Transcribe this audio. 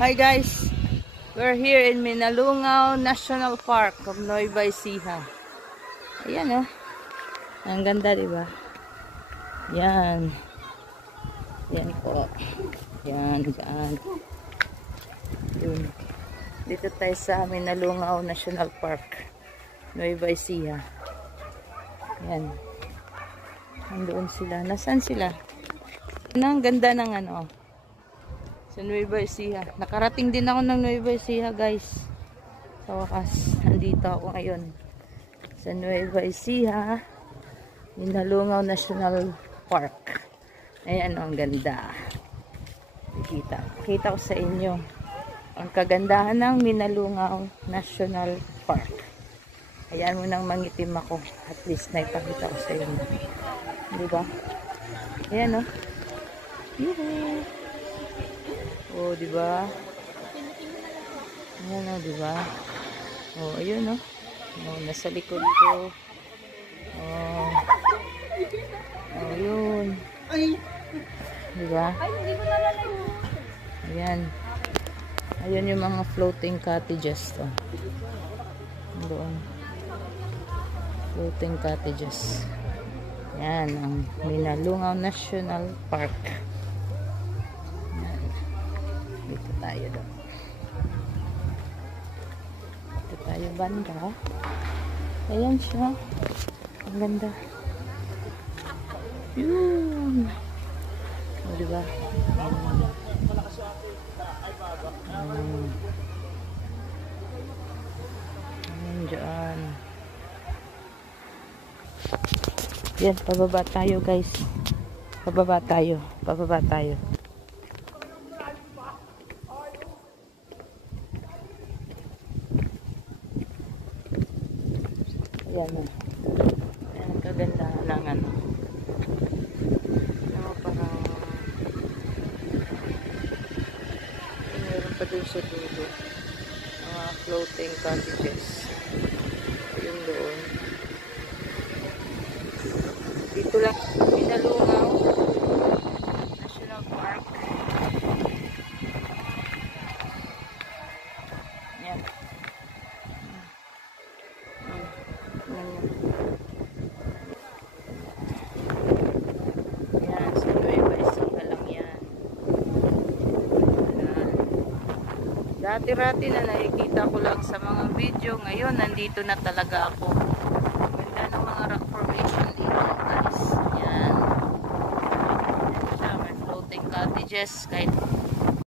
Hi guys, we're here in Minalungaw National Park of Nueva Ecija. Ayan oh, ang ganda diba? Yan, yan po. Yan, dyan. Yun. Dito tayo sa Minalungaw National Park, Nueva Ecija. Yan. Nandoon sila. Nasaan sila? Ang ganda ng ano. Sa Nueva Ecija. Nakarating din ako ng Nueva Ecija, guys. Sa wakas, nandito ako ngayon. Sa Nueva Ecija, Minalungaw National Park. Ayan, ang ganda. Kita ko sa inyo ang kagandahan ng Minalungaw National Park. Ayan mo nang mangitim ako. At least naipakita ko sa inyo. Diba? Ayan, oh. Yuhu! Oh, diba? Ayan, oh, diba? Oh, ayun, oh. Oh, nasa likod ko. Oh. Oh, yun. Diba? Ayan. Ayan yung mga floating cottages to. Doon. Floating cottages. Ayan, ang Minalungaw National Park. Dito tayo doon. Dito tayo banda. Ayan siya. Ang ganda. Yun. O, diba? Ayan dyan. Yan, pababa tayo guys. Pababa tayo. Pababa tayo. Ayan na. Ayan ang kagandahan ng ano. Parang meron pa dun sa dulo. Mga floating cottages. Ayun doon. Dito lang, Minalungaw National Park. Yan. Yan, sa Nueva Ecija lang yan. Dati-rati na nakikita ko lang sa mga video. Ngayon, nandito na talaga ako. Ganda ng mga rock formation dito, guys. Yan. Yan siya, may floating cottages. Kahit